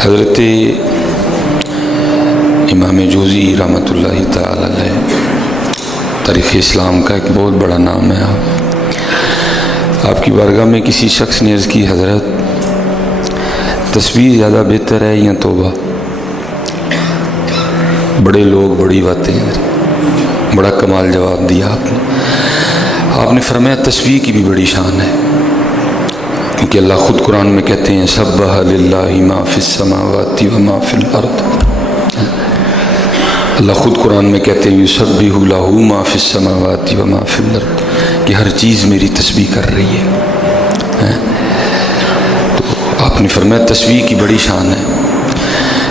حضرت امام جوزی رحمتہ تعالی علیہ تاریخ اسلام کا ایک بہت بڑا نام ہے۔ آپ کی بارگاہ میں کسی شخص نے عرض کی، حضرت تسبیح زیادہ بہتر ہے یا توبہ؟ بڑے لوگ بڑی باتیں ہیں، بڑا کمال جواب دیا آپ نے فرمایا تسبیح کی بھی بڑی شان ہے، کیونکہ اللہ خود قرآن میں کہتے ہیں سبح للہ ما فی السماوات و ما فی الارض۔ اللہ خود قرآن میں کہتے ہیں یسبح لہ ما فی السماوات و ما فی الارض، کہ ہر چیز میری تسبیح کر رہی ہے۔ تو آپ نے فرمایا تسبیح کی بڑی شان ہے،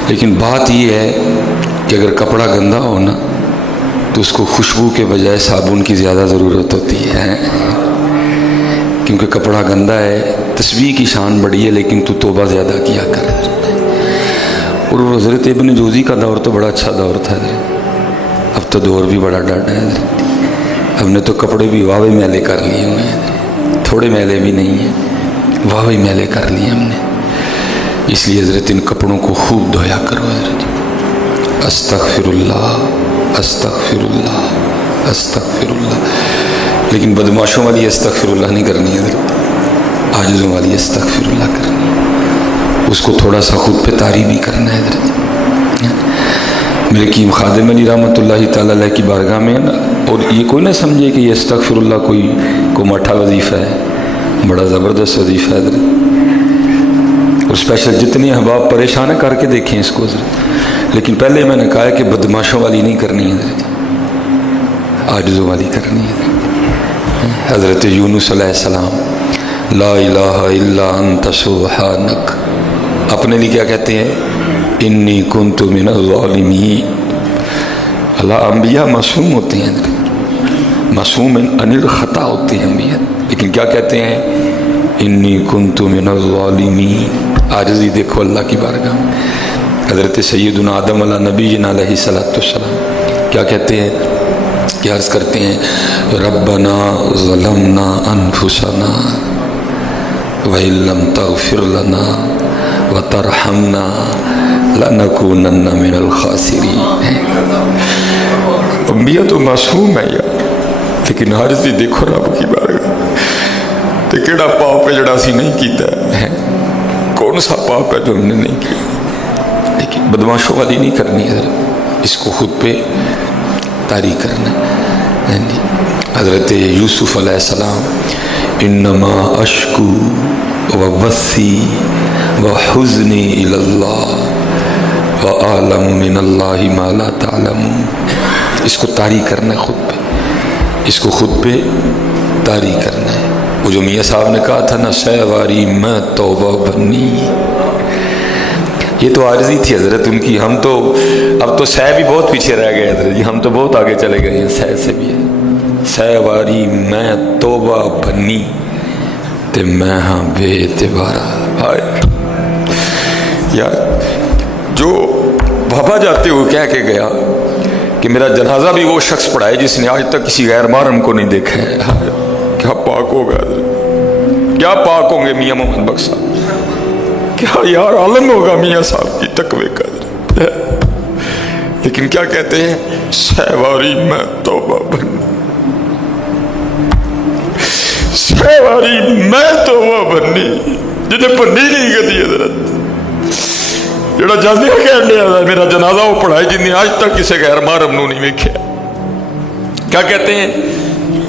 لیکن بات یہ ہے کہ اگر کپڑا گندا ہو نا تو اس کو خوشبو کے بجائے صابن کی زیادہ ضرورت ہوتی ہے، کیونکہ کپڑا گندا ہے۔ تسبیح کی شان بڑی ہے لیکن تو توبہ زیادہ کیا کر۔ اور حضرت ابن جوزی کا دور تو بڑا اچھا دور تھا، اب تو دور بھی بڑا ڈاڈا ہے۔ ہم نے تو کپڑے بھی واوے میلے کر لیے ہوئے ہیں، تھوڑے میلے بھی نہیں ہیں، واوے میلے کر لیے ہم نے۔ اس لیے حضرت ان کپڑوں کو خوب دھویا کرو حضرت۔ استغفر اللہ استغفر اللہ استغفر اللہ، لیکن بدماشوں والی استغفر اللہ نہیں کرنی ہے حضرت، عاجزوں والی استغفر اللہ کرنی ہے۔ اس کو تھوڑا سا خود پہ طاری بھی کرنا ہے حضرت۔ میرے قیم خادم علی رحمۃ اللہ تعالی علیہ کی بارگاہ میں نا، اور یہ کوئی نہ سمجھے کہ یہ استغفر اللہ کوئی مٹھا وظیفہ ہے، بڑا زبردست وظیفہ ہے حضرت۔ اور اسپیشل جتنے احباب پریشان کر کے دیکھیں اس کو حضرت، لیکن پہلے میں نے کہا کہ بدماشوں والی نہیں کرنی ہے حضرت، عاجزوں والی کرنی ہے۔ حضرت یونس علیہ السلام لا الہ الا انت سبحانک، اپنے لیے کیا کہتے ہیں؟ انی کنت من الظالمین۔ اللہ انبیاء معصوم ہوتے ہیں، معصوم عن الخطا ہوتے ہیں انبیاء، لیکن کیا کہتے ہیں؟ انی کنت من الظالمین۔ عاجزی دیکھو اللہ کی بارگاہ میں۔ حضرت سیدنا آدم علیہ نبینا علیہ السلام کیا کہتے ہیں؟ کیا عرض کرتے ہیں؟ ربنا ظلمنا انفسنا وَإِن لَّمْ تَغْفِرْ لَنَا وَتَرْحَمْنَا لَنَكُونَنَّ مِنَ الْخَاسِرِينَ۔ انبیاء تو معصوم ہے یار، لیکن عاجزی دیکھو رب کی بارگاہ تے کیڑا پاپ ہے جڑا سی نہیں کیتا ہے، کون سا پاپ ہے جو ہم نے نہیں کیا، لیکن بدماشوں والی نہیں کرنی ہے، اس کو خود پہ طاری کرنا ہے۔ حضرت یوسف علیہ السلام انما اشکو وبثی وحزنی الی اللہ واعلم من اللہ ما لا تعلمون۔ اس کو طاری کرنا ہے خود پہ، اس کو خود پہ طاری کرنا ہے۔ وہ جو میاں صاحب نے کہا تھا نا سیواری میں توبہ بنی، یہ تو عارضی تھی حضرت ان کی۔ ہم تو اب تو سہ بھی بہت پیچھے رہ گئے حضرت جی، ہم تو بہت آگے چلے گئے ہیں سہ سے بھی۔ سیواری میں توبہ بنی تے میں ہاں بے اعتبارہ۔ یار جو بابا جاتے ہوئے کہہ کے گیا کہ میرا جنازہ بھی وہ شخص پڑھائے جس نے آج تک کسی غیر محرم کو نہیں دیکھا ہے، کیا پاک ہوگا حضرت، کیا پاک ہوں گے میاں محمد بخش صاحب، کیا یار عالم ہوگا میاں صاحب کی تقوی کا۔ لیکن کیا کہتے ہیں؟ سیواری میں توبہ بنی، سیواری میں توبہ بنی، جنہیں بنی نہیں کہتی حضرت، جڑا جلدی کہنے آتا میرا جنازہ وہ پڑھائے جن نے آج تک کسی غیر محرم نو نہیں دیکھا۔ کیا کہتے ہیں؟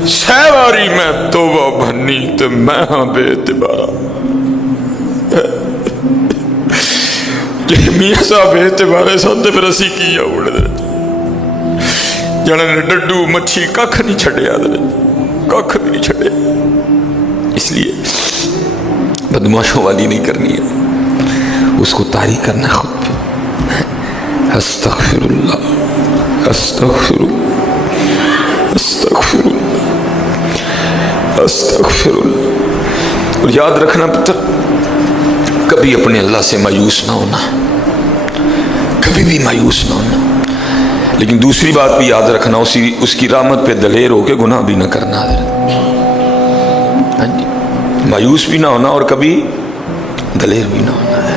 سیواری میں توبہ بنی تو میں ہاں بے اعتبارہ۔ میاں صاحب بے اعتبارے ساتھ پھر اسی کیا اڑ دے جانے نے ڈڈو مچھی ککھ نہیں چھڑیا، ککھ بھی نہیں چھڑیا۔ اس لیے بدماشوں والی نہیں کرنی ہے، اس کو طاری کرنا خود پہ۔ استغفر اللہ استغفر اللہ استغفر اللہ استغفر اللہ۔ اور یاد رکھنا پتر، کبھی اپنے اللہ سے مایوس نہ ہونا، کبھی بھی مایوس نہ ہونا، لیکن دوسری بات بھی یاد رکھنا، اس کی رحمت پہ دلیر ہو کے گناہ بھی نہ کرنا حضرت۔ مایوس بھی نہ ہونا اور کبھی دلیر بھی نہ ہونا ہے۔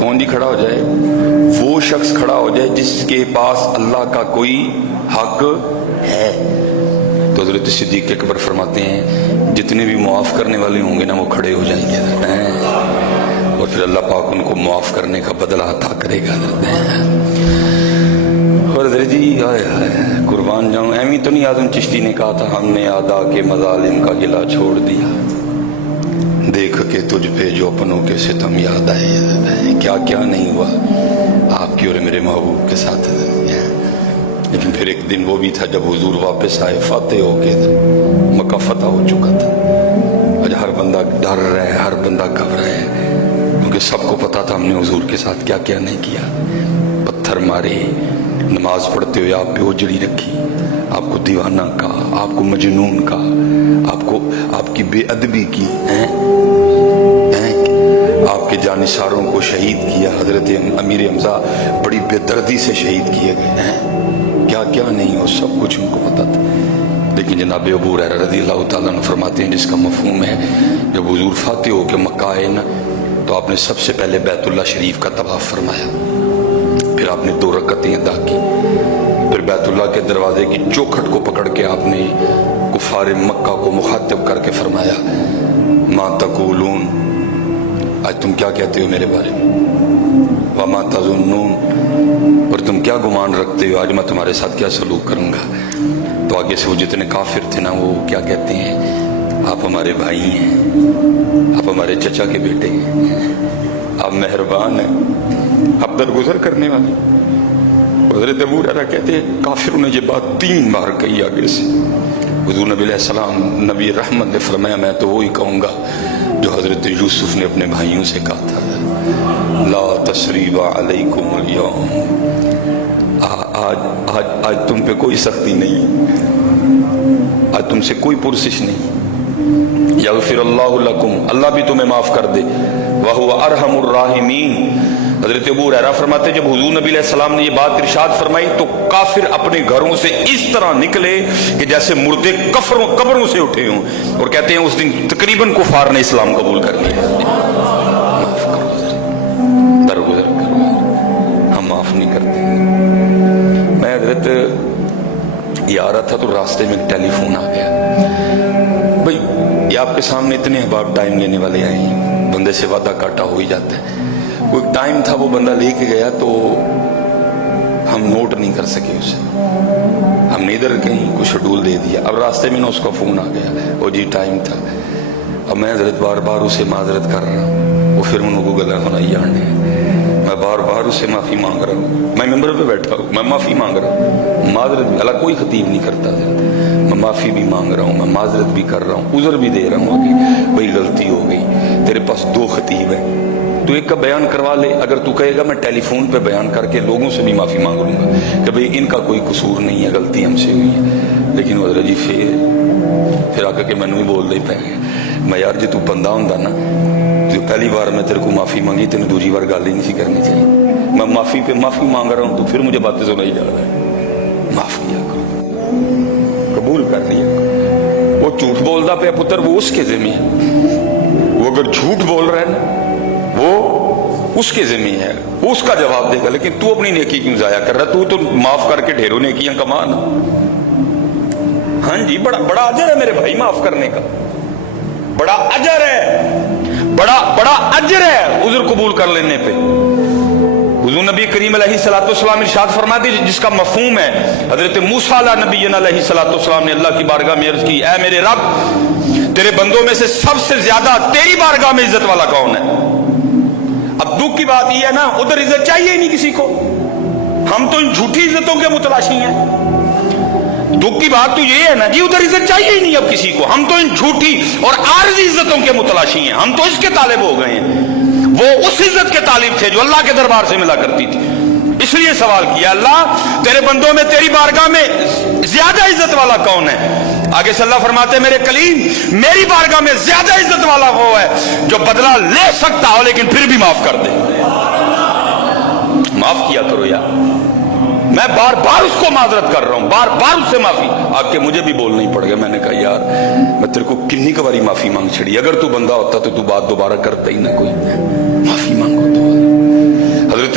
کون جی کھڑا ہو جائے؟ وہ شخص کھڑا ہو جائے جس کے پاس اللہ کا کوئی حق ہے۔ تو حضرت صدیق اکبر فرماتے ہیں جتنے بھی معاف کرنے والے ہوں گے نا وہ کھڑے ہو جائیں گے اور پھر اللہ پاک ان کو معاف کرنے کا بدلہ عطا کرے گا۔ اور حضرت جی قربان جاؤں، ایویں تو نہیں اعظم چشتی نے کہا تھا ہم نے اعداء کے مظالم کا گلہ چھوڑ دیا، دیکھ کے تجھ پہ جو اپنوں کے ستم یاد آئے، کیا کیا نہیں ہوا آپ کی اور میرے محبوب کے ساتھ۔ لیکن پھر ایک دن وہ بھی تھا جب حضور واپس آئے فاتح ہو کے، مکہ فتح ہو چکا تھا۔ آج ہر بندہ ڈر رہا ہے، ہر بندہ گھبرا ہے، کیونکہ سب کو پتا تھا ہم نے حضور کے ساتھ کیا کیا نہیں کیا۔ پتھر مارے، نماز پڑھتے ہوئے آپ پہ اجڑی رکھی، آپ کو دیوانہ کہا، آپ کو مجنون کہا، آپ کی بے ادبی کی، آپ کے جانثاروں کو شہید کیا۔ حضرت امیر حمزہ بڑی بے دردی سے شہید کیے گئے ہیں، کیا کیا نہیں ہو، سب کچھ ان کو پتا تھا۔ لیکن جناب ابو ہریرہ رضی اللہ تعالیٰ عنہ فرماتے ہیں جس کا مفہوم ہے جب حضور فاتح ہو کے مکہ آئے نا تو آپ نے سب سے پہلے بیت اللہ شریف کا طواف فرمایا، پھر آپ نے 2 رکعتیں ادا کی، پھر بیت اللہ کے دروازے کی چوکھٹ کو پکڑ کے آپ نے کفار مکہ کو مخاطب کر کے فرمایا ما تقولون، آج تم کیا کہتے ہو میرے بارے میں، وما تظنون، اور تم کیا گمان رکھتے ہو آج میں تمہارے ساتھ کیا سلوک کروں گا۔ تو آگے سے وہ جتنے کافر تھے نا وہ کیا کہتے ہیں، آپ ہمارے بھائی ہیں، آپ ہمارے چچا کے بیٹے ہیں، آپ مہربان ہیں، آپ درگزر کرنے والے۔ حضرت ابو ہریرہ کہتے ہیں کافروں نے یہ بات 3 بار کہی آگے سے۔ حضور نبی علیہ السلام نبی رحمت نے فرمایا میں تو وہی کہوں گا جو حضرت یوسف نے اپنے بھائیوں سے کہا تھا، لا تثریب علیکم اليوم، آج تم پہ کوئی سختی نہیں، آج تم سے کوئی پرسش نہیں، یغفر اللہ لکم، اللہ بھی تمہیں معاف کر دے، وہو ارحم الراحمین۔ حضرت ابو ہریرہ فرماتے جب حضور نبی علیہ السلام نے یہ بات ارشاد فرمائی تو کافر اپنے گھروں سے اس طرح نکلے کہ جیسے مردے قبروں سے اٹھے ہوں، اور کہتے ہیں اس دن تقریباً کفار نے اسلام قبول کر لیا۔ معاف کرو، درگزر کرو، ہم معاف نہیں کرتے۔ میں حضرت یہ آ رہا تھا تو راستے میں ٹیلی فون آ گیا، بھائی یہ آپ کے سامنے اتنے احباب ٹائم لینے والے آئے ہیں، بندے سے وعدہ کاٹا ہو ہی جاتا ہے۔ کوئی ٹائم تھا وہ بندہ لے کے گیا تو ہم نوٹ نہیں کر سکے اسے، ہم نے ادھر کہیں کوئی شیڈول دے دیا، اب راستے میں نا اس کا فون آ گیا، وہ جی ٹائم تھا۔ اب میں حضرت بار بار اسے معذرت کر رہا ہوں، وہ پھر انہوں کو گلا ہونا جانے، میں بار بار اسے معافی مانگ رہا ہوں، میں ممبر پہ بیٹھا ہوں، میں معافی مانگ رہا ہوں، معذرت بھی، اللہ کوئی خطیب نہیں کرتا، میں معافی بھی مانگ رہا ہوں، میں معذرت بھی کر رہا ہوں، عذر بھی دے رہا ہوں کہ بھائی غلطی ہو گئی، تیرے پاس 2 خطیب ہیں، تو ایک کا بیان کروا لے، اگر تو کہے گا میں ٹیلی فون پہ بیان کر کے لوگوں سے بھی معافی مانگ لوں گا کہ بھئی ان کا کوئی قصور نہیں ہے، غلطی ہم سے ہوئی ہے، لیکن وہ حضرت جی پھر آ کے میں نے بول دے پہ گیا، میں یار جی تو بندہ ہوں نا، جو پہلی بار میں تیرے کو معافی مانگی تینے دوسری بار گال ہی نہیں سی کرنی چاہیے، میں معافی پہ معافی مانگ رہا ہوں تو پھر مجھے باتیں سنائی جا رہا ہے، معاف کیا کرو، قبول کر لیا کرو۔ وہ جھوٹ بولتا پہ پتر وہ اس کے ذمہ ہے، وہ اگر جھوٹ بول رہا ہے نا وہ اس کے ذمہ ہے، وہ اس کا جواب دے گا، لیکن تو اپنی نیکی کیوں ضائع کر رہا، تو معاف کر کے ڈھیروں نیکیاں کما نا۔ ہاں جی بڑا اجر ہے میرے بھائی معاف کرنے کا، بڑا اجر ہے، بڑا اجر ہے عذر قبول کر لینے پہ۔ حضور نبی کریم علیہ الصلوۃ والسلام ارشاد فرماتے جس کا مفہوم ہے، حضرت موسیٰ علیہ الصلوۃ والسلام نے اللہ کی بارگاہ میں عرض کی، اے میرے رب تیرے بندوں میں سے سب سے زیادہ تیری بارگاہ میں عزت والا کون ہے؟ اب دکھ کی بات یہ ہے نا ادھر عزت چاہیے ہی نہیں کسی کو، ہم تو ان جھوٹی عزتوں کے متلاشی ہیں۔ دکھ کی بات تو یہ ہے نا جی ادھر عزت چاہیے ہی نہیں اب کسی کو، ہم تو ان جھوٹی اور عارضی عزتوں کے متلاشی ہیں، ہم تو اس کے طالب ہو گئے ہیں۔ وہ اس عزت کے طالب تھے جو اللہ کے دربار سے ملا کرتی تھی، اس لیے سوال کیا اللہ تیرے بندوں میں تیری بارگاہ میں زیادہ عزت والا کون ہے؟ آگے سے اللہ فرماتے میرے کلیم میری بارگاہ میں زیادہ عزت والا وہ ہے جو بدلہ لے سکتا ہو لیکن پھر بھی معاف کر دے۔ معاف کیا کرو یار، میں بار بار اس کو معذرت کر رہا ہوں، بار بار اس سے معافی، آ کے مجھے بھی بولنا ہی پڑ گیا، میں نے کہا یار میں تیرے کو کنی کا باری معافی مانگ چھڑی، اگر تو بندہ ہوتا تو بات دوبارہ کرتا ہی نہ، کوئی معافی مانگو تو